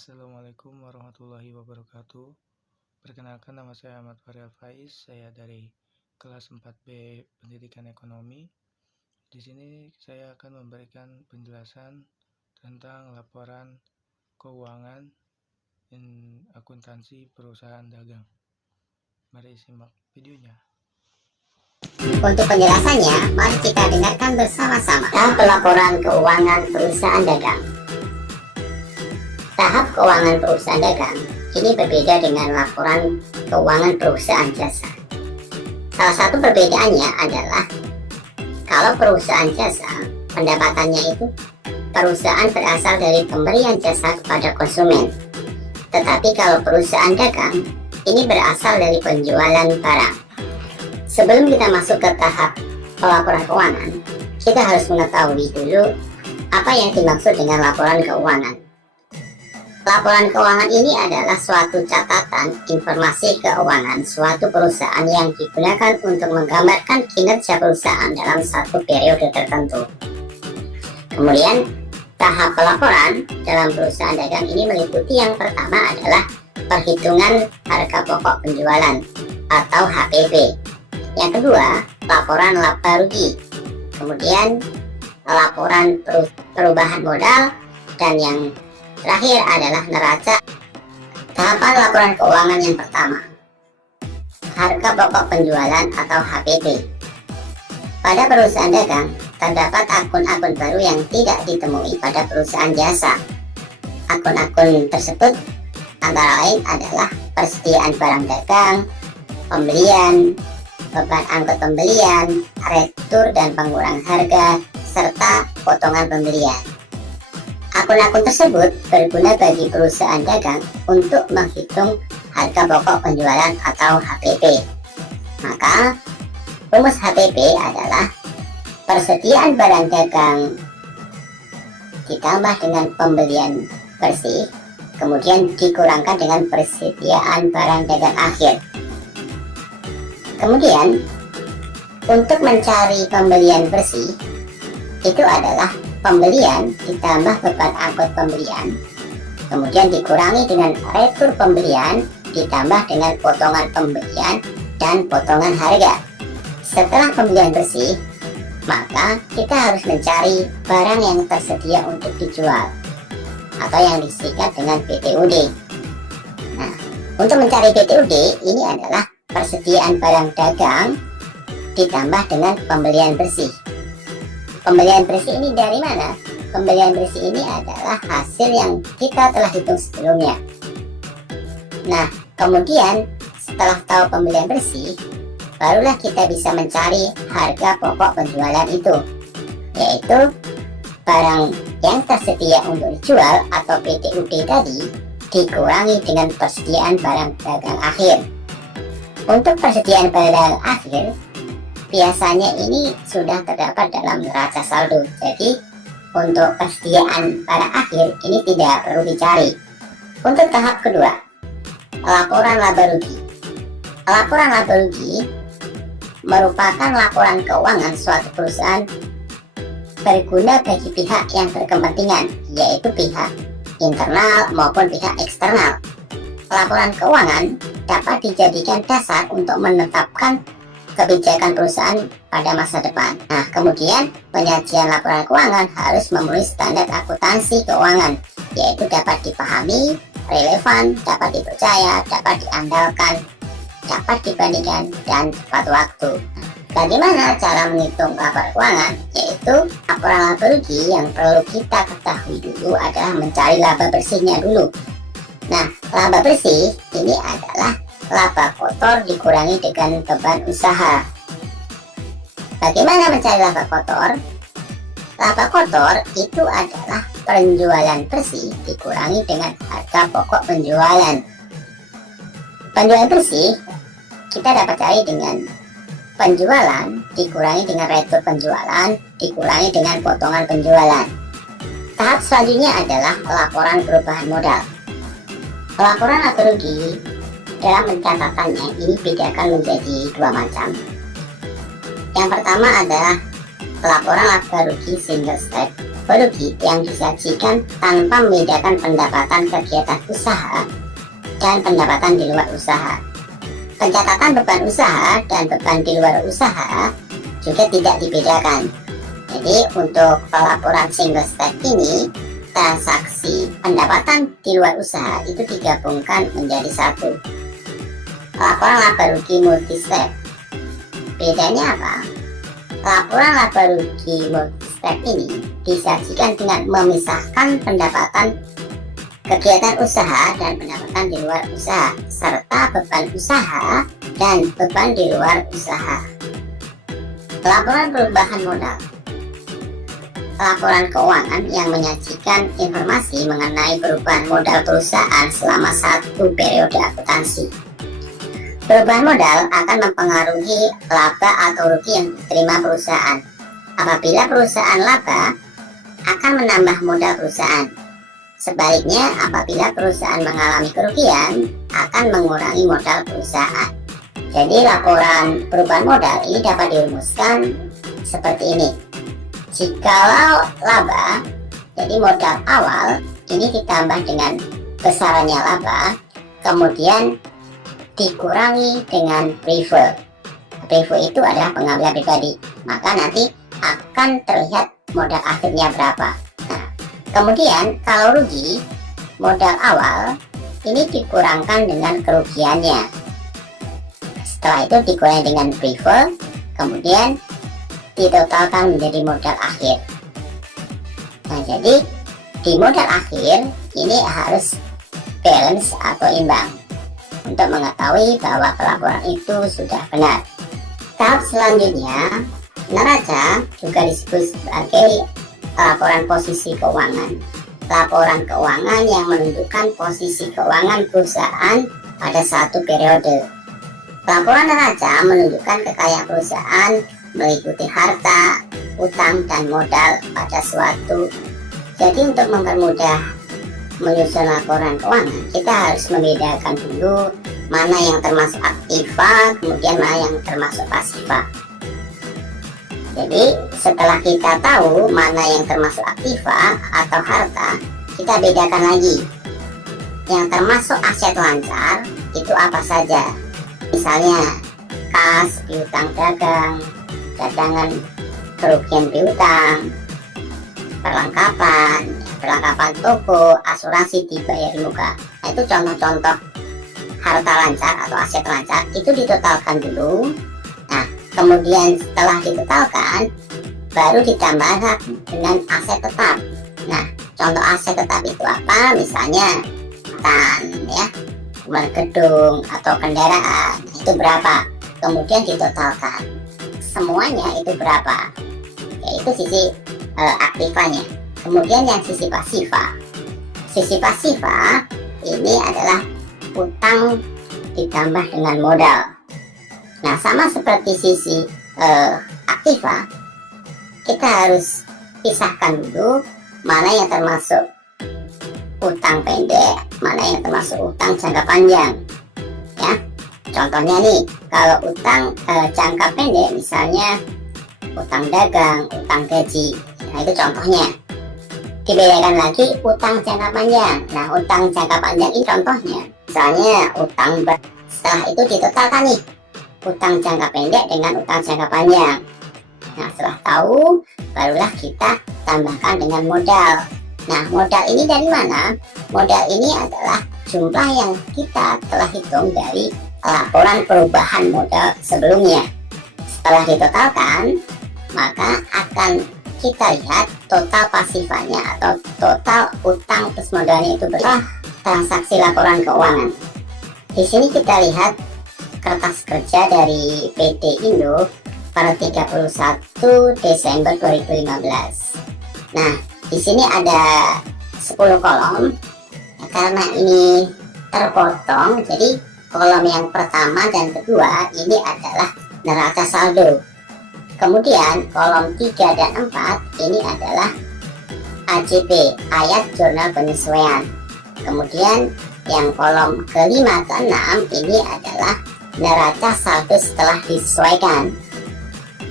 Assalamualaikum warahmatullahi wabarakatuh. Perkenalkan, nama saya Ahmad Faryal Faiz. Saya dari kelas 4B Pendidikan Ekonomi. Di sini saya akan memberikan penjelasan tentang laporan keuangan akuntansi perusahaan dagang. Mari simak videonya. Untuk penjelasannya, mari kita dengarkan bersama-sama. Tahap pelaporan keuangan perusahaan dagang. Tahap keuangan perusahaan dagang ini berbeda dengan laporan keuangan perusahaan jasa. Salah satu perbedaannya adalah kalau perusahaan jasa, pendapatannya itu perusahaan berasal dari pemberian jasa kepada konsumen. Tetapi kalau perusahaan dagang, ini berasal dari penjualan barang. Sebelum kita masuk ke tahap pelaporan keuangan, kita harus mengetahui dulu apa yang dimaksud dengan laporan keuangan. Laporan keuangan ini adalah suatu catatan informasi keuangan suatu perusahaan yang digunakan untuk menggambarkan kinerja perusahaan dalam satu periode tertentu. Kemudian, tahap pelaporan dalam perusahaan dagang ini meliputi yang pertama adalah perhitungan harga pokok penjualan atau HPP. Yang kedua, laporan laba rugi. Kemudian, laporan perubahan modal, dan yang terakhir adalah neraca. Tahapan laporan keuangan yang pertama, harga pokok penjualan atau HPP. Pada perusahaan dagang, terdapat akun-akun baru yang tidak ditemui pada perusahaan jasa. Akun-akun tersebut antara lain adalah persediaan barang dagang, pembelian, beban angkut pembelian, retur dan pengurang harga, serta potongan pembelian. Akun-akun tersebut berguna bagi perusahaan dagang untuk menghitung harga pokok penjualan atau HPP. Maka, rumus HPP adalah persediaan barang dagang ditambah dengan pembelian bersih, kemudian dikurangkan dengan persediaan barang dagang akhir. Kemudian, untuk mencari pembelian bersih, itu adalah pembelian ditambah beban angkut pembelian, kemudian dikurangi dengan retur pembelian ditambah dengan potongan pembelian dan potongan harga. Setelah pembelian bersih, maka kita harus mencari barang yang tersedia untuk dijual atau yang disingkat dengan PTUD. Nah, untuk mencari PTUD ini adalah persediaan barang dagang ditambah dengan pembelian bersih. Pembelian bersih ini dari mana? Pembelian bersih ini adalah hasil yang kita telah hitung sebelumnya. Nah, kemudian setelah tahu pembelian bersih, barulah kita bisa mencari harga pokok penjualan itu, yaitu barang yang tersedia untuk dijual atau PTUD tadi dikurangi dengan persediaan barang dagang akhir. Untuk persediaan barang dagang akhir, biasanya ini sudah terdapat dalam neraca saldo. Jadi, untuk persediaan barang akhir ini tidak perlu dicari. Untuk tahap kedua, laporan laba rugi. Laporan laba rugi merupakan laporan keuangan suatu perusahaan berguna bagi pihak yang berkepentingan, yaitu pihak internal maupun pihak eksternal. Laporan keuangan dapat dijadikan dasar untuk menetapkan kebijakan perusahaan pada masa depan. Nah, kemudian penyajian laporan keuangan harus memenuhi standar akuntansi keuangan, yaitu dapat dipahami, relevan, dapat dipercaya, dapat diandalkan, dapat dibandingkan, dan tepat waktu. Bagaimana cara menghitung laporan keuangan? Yaitu laporan laba rugi yang perlu kita ketahui dulu adalah mencari laba bersihnya dulu. Nah, laba bersih ini adalah laba kotor dikurangi dengan beban usaha. Bagaimana mencari laba kotor? Laba kotor itu adalah penjualan bersih dikurangi dengan harga pokok penjualan. Penjualan bersih kita dapat cari dengan penjualan dikurangi dengan retur penjualan dikurangi dengan potongan penjualan. Tahap selanjutnya adalah laporan perubahan modal. Laporan laba rugi dalam pencatatannya ini bedakan menjadi dua macam. Yang pertama adalah laporan laba rugi single step rugi yang disajikan tanpa membedakan pendapatan kegiatan usaha dan pendapatan di luar usaha. Pencatatan beban usaha dan beban di luar usaha juga tidak dibedakan. Jadi untuk pelaporan single step ini, transaksi pendapatan di luar usaha itu digabungkan menjadi satu. Laporan laba rugi multi step. Bedanya apa? Laporan laba rugi multi step ini disajikan dengan memisahkan pendapatan kegiatan usaha dan pendapatan di luar usaha, serta beban usaha dan beban di luar usaha. Laporan perubahan modal. Laporan keuangan yang menyajikan informasi mengenai perubahan modal perusahaan selama satu periode akuntansi. Perubahan modal akan mempengaruhi laba atau rugi yang diterima perusahaan. Apabila perusahaan laba, akan menambah modal perusahaan. Sebaliknya, apabila perusahaan mengalami kerugian, akan mengurangi modal perusahaan. Jadi laporan perubahan modal ini dapat dirumuskan seperti ini. Jikalau laba, jadi modal awal ini ditambah dengan besarannya laba, kemudian dikurangi dengan prefer. Prefer itu adalah pengambilan pribadi, maka nanti akan terlihat modal akhirnya berapa. Nah, kemudian kalau rugi, modal awal ini dikurangkan dengan kerugiannya. Setelah itu dikurangi dengan prefer, kemudian ditotalkan menjadi modal akhir. Nah, jadi di modal akhir ini harus balance atau imbang untuk mengetahui bahwa pelaporan itu sudah benar. Tahap selanjutnya, neraca juga disebut sebagai laporan posisi keuangan. Laporan keuangan yang menunjukkan posisi keuangan perusahaan pada satu periode. Laporan neraca menunjukkan kekayaan perusahaan meliputi harta, utang, dan modal pada suatu. Jadi untuk mempermudah menyusun laporan keuangan, kita harus membedakan dulu mana yang termasuk aktiva, kemudian mana yang termasuk pasiva. Jadi setelah kita tahu mana yang termasuk aktiva atau harta, kita bedakan lagi. Yang termasuk aset lancar itu apa saja? Misalnya kas, piutang dagang, cadangan kerugian piutang, perlengkapan toko, asuransi dibayar di muka. Nah, itu contoh-contoh harta lancar atau aset lancar, itu ditotalkan dulu. Nah, kemudian setelah ditotalkan, baru ditambah dengan aset tetap. Nah, contoh aset tetap itu apa? Misalnya ya, gedung atau kendaraan, itu berapa? Kemudian ditotalkan. Semuanya itu berapa, yaitu sisi aktifanya. Kemudian yang sisi pasiva ini adalah utang ditambah dengan modal. Nah, sama seperti sisi aktiva, kita harus pisahkan dulu mana yang termasuk utang pendek, mana yang termasuk utang jangka panjang, ya. Contohnya nih, kalau utang jangka pendek, misalnya utang dagang, utang gaji, nah itu contohnya. Dibedakan lagi utang jangka panjang. Nah, utang jangka panjang ini contohnya, misalnya utang setelah itu ditotalkan nih, utang jangka pendek dengan utang jangka panjang. Nah, setelah tahu, barulah kita tambahkan dengan modal. Nah, modal ini dari mana? Modal ini adalah jumlah yang kita telah hitung dari laporan perubahan modal sebelumnya. Setelah ditotalkan, maka akan kita lihat total pasifanya atau total utang plus modalnya itu berapa. Transaksi laporan keuangan. Di sini kita lihat kertas kerja dari PT Indo pada 31 Desember 2015. Nah, di sini ada 10 kolom. Karena ini terpotong, jadi kolom yang pertama dan kedua ini adalah neraca saldo. Kemudian kolom 3 dan 4 ini adalah AJP, ayat jurnal penyesuaian. Kemudian yang kolom kelima ke 6 ini adalah neraca saldo setelah disesuaikan.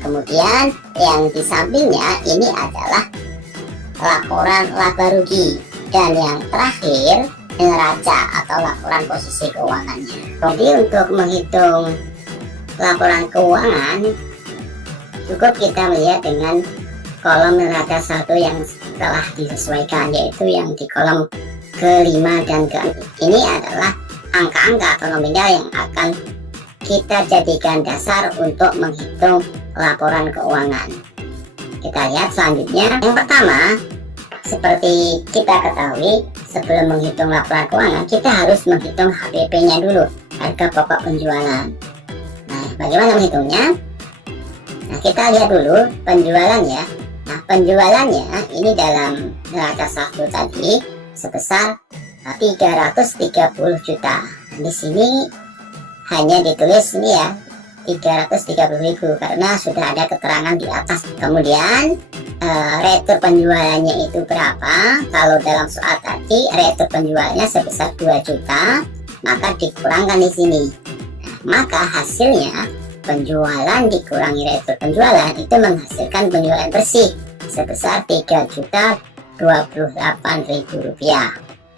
Kemudian yang di sampingnya ini adalah laporan laba rugi, dan yang terakhir neraca atau laporan posisi keuangannya. Jadi untuk menghitung laporan keuangan cukup kita melihat dengan kolom neraca saldo yang telah disesuaikan, yaitu yang di kolom ke-5 dan ke-6. Ini adalah angka-angka atau nominal yang akan kita jadikan dasar untuk menghitung laporan keuangan. Kita lihat selanjutnya. Yang pertama, seperti kita ketahui, sebelum menghitung laporan keuangan, kita harus menghitung HPP-nya dulu, harga pokok penjualan. Nah, bagaimana menghitungnya? Nah, kita lihat dulu penjualannya. Nah, penjualannya ini dalam neraca saldo tadi sebesar 330 juta. Nah, di sini hanya ditulis ini ya 330.000 karena sudah ada keterangan di atas. Kemudian retur penjualannya itu berapa? Kalau dalam soal tadi retur penjualannya sebesar 2 juta, maka dikurangkan di sini. Nah, maka hasilnya penjualan dikurangi retur penjualan itu menghasilkan penjualan bersih sebesar 3.028.000 rupiah.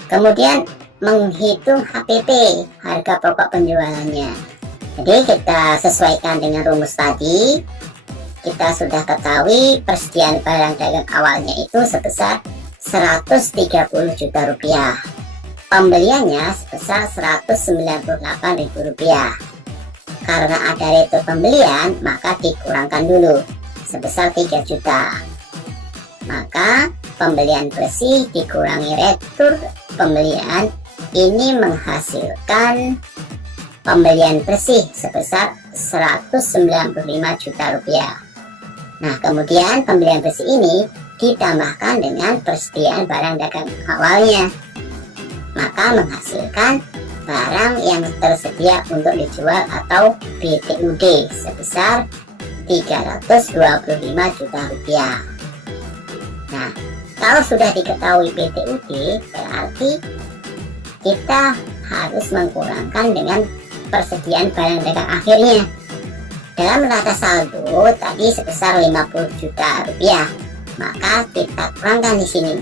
Kemudian menghitung HPP, harga pokok penjualannya. Jadi kita sesuaikan dengan rumus tadi. Kita sudah ketahui persediaan barang dagang awalnya itu sebesar 130 juta rupiah. Pembeliannya sebesar 198.000 rupiah. Karena ada retur pembelian, maka dikurangkan dulu sebesar 3 juta. Maka pembelian bersih dikurangi retur pembelian ini menghasilkan pembelian bersih sebesar 195 juta rupiah. Nah, kemudian pembelian bersih ini ditambahkan dengan persediaan barang dagang awalnya, maka menghasilkan barang yang tersedia untuk dijual atau BTUD sebesar 325 juta rupiah. Nah, kalau sudah diketahui BTUD, berarti kita harus mengkurangkan dengan persediaan barang dagang akhirnya. Dalam neraca saldo tadi sebesar 50 juta rupiah, maka kita kurangkan di sini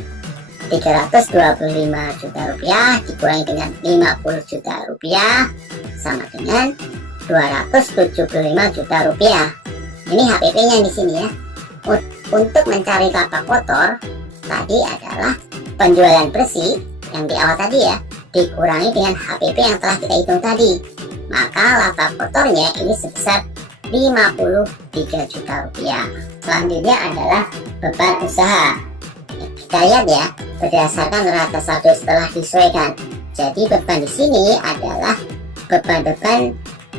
325 juta rupiah dikurangi dengan 50 juta rupiah sama dengan 275 juta rupiah. Ini HPP-nya di sini ya. Untuk mencari kata kotor tadi adalah penjualan bersih yang di awal tadi ya, dikurangi dengan HPP yang telah kita hitung tadi. Maka laba kotornya ini sebesar 53 juta rupiah. Selanjutnya adalah beban usaha. Kita lihat ya, berdasarkan neraca saldo setelah disesuaikan. Jadi beban di sini adalah beban-beban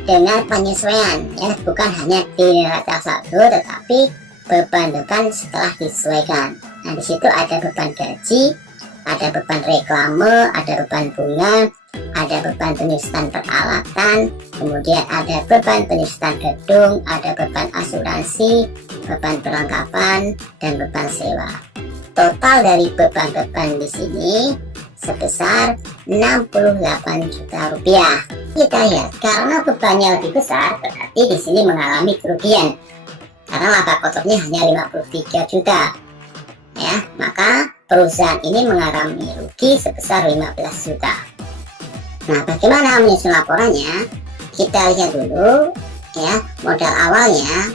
dengan penyesuaian ya, bukan hanya di neraca saldo tetapi beban-beban setelah disesuaikan. Nah, di situ ada beban gaji, ada beban reklame, ada beban bunga, ada beban penyusutan peralatan, kemudian ada beban penyusutan gedung, ada beban asuransi, beban perlengkapan, dan beban sewa. Total dari beban-beban di sini sebesar 68 juta rupiah. Kita lihat, karena bebannya lebih besar, berarti di sini mengalami kerugian. Karena laba kotornya hanya 53 juta. Ya, maka perusahaan ini mengalami rugi sebesar 15 juta. Nah, bagaimana menyusun laporannya? Kita lihat dulu ya, modal awalnya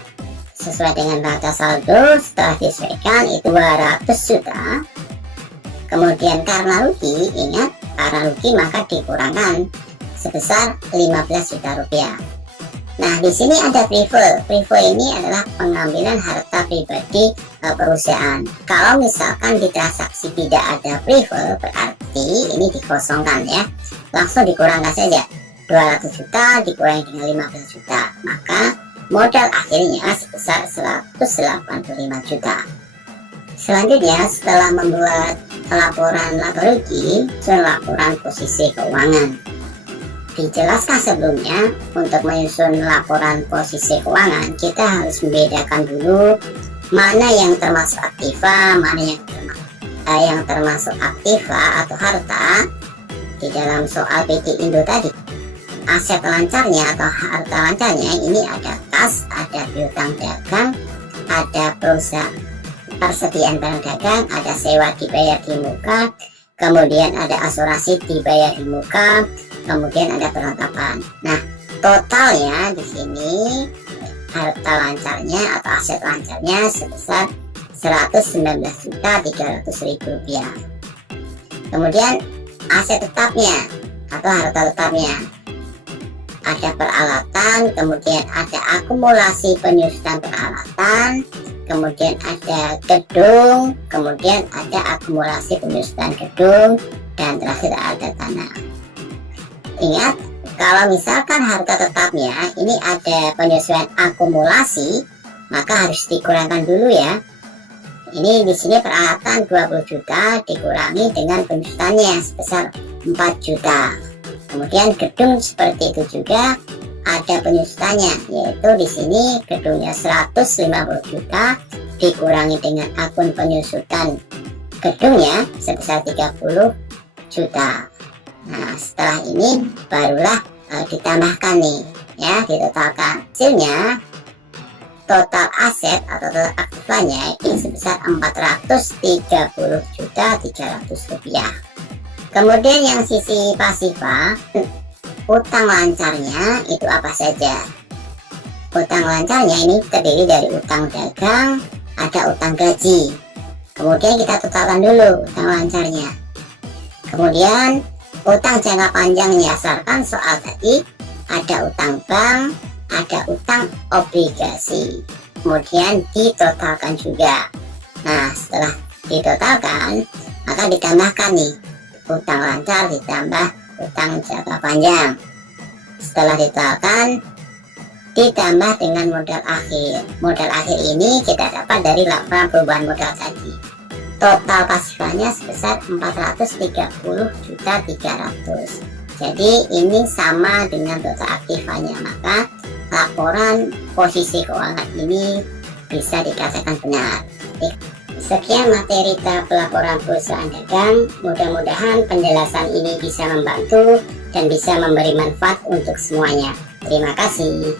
sesuai dengan neraca saldo setelah disesuaikan itu 200 juta. Kemudian karena rugi, ingat karena rugi maka dikurangkan sebesar 15 juta rupiah. Nah, di sini ada prive. Prive ini adalah pengambilan harta pribadi perusahaan. Kalau misalkan di transaksi tidak ada prive, berarti ini dikosongkan ya. Langsung dikurangkan saja. 200 juta dikurangi dengan 15 juta. Maka modal akhirnya sebesar 185 juta. Selanjutnya, setelah membuat laporan laba rugi, laporan posisi keuangan. Dijelaskan sebelumnya, untuk menyusun laporan posisi keuangan, kita harus membedakan dulu mana yang termasuk aktiva, mana yang termasuk aktiva atau harta. Di dalam soal PT Indo tadi, aset lancarnya atau harta lancarnya ini ada kas, ada piutang dagang, ada perusahaan persediaan barang dagang, ada sewa dibayar di muka, kemudian ada asuransi dibayar di muka, kemudian ada perlengkapan. Nah, totalnya di sini harta lancarnya atau aset lancarnya sebesar Rp119.300.000. Kemudian aset tetapnya atau harta tetapnya, ada peralatan, kemudian ada akumulasi penyusutan peralatan, kemudian ada gedung, kemudian ada akumulasi penyusutan gedung, dan terakhir ada tanah. Ingat, kalau misalkan harta tetapnya ini ada penyesuaian akumulasi, maka harus dikurangkan dulu ya. Ini di sini peralatan 20 juta dikurangi dengan penyusutannya sebesar 4 juta. Kemudian gedung seperti itu juga ada penyusutannya, yaitu di sini gedungnya 150 juta dikurangi dengan akun penyusutan gedungnya sebesar 30 juta. Nah, setelah ini barulah ditambahkan nih ya, ditotalkan. Hasilnya total aset atau total aktifanya ini sebesar Rp430.300.000. Kemudian yang sisi pasifa, utang lancarnya itu apa saja? Utang lancarnya ini terdiri dari utang dagang, ada utang gaji. Kemudian kita totalkan dulu utang lancarnya. Kemudian utang jangka panjangnya, asalkan soal tadi ada utang bank, ada utang obligasi, kemudian ditotalkan juga. Nah, setelah ditotalkan maka ditambahkan nih utang lancar ditambah utang jangka panjang. Setelah ditotalkan ditambah dengan modal akhir. Modal akhir ini kita dapat dari laporan perubahan modal tadi. Total pasifanya sebesar Rp430.300.000. Jadi ini sama dengan total aktifanya, maka laporan posisi keuangan ini bisa dikatakan benar. Sekian materi tahap pelaporan perusahaan dagang. Mudah-mudahan penjelasan ini bisa membantu dan bisa memberi manfaat untuk semuanya. Terima kasih.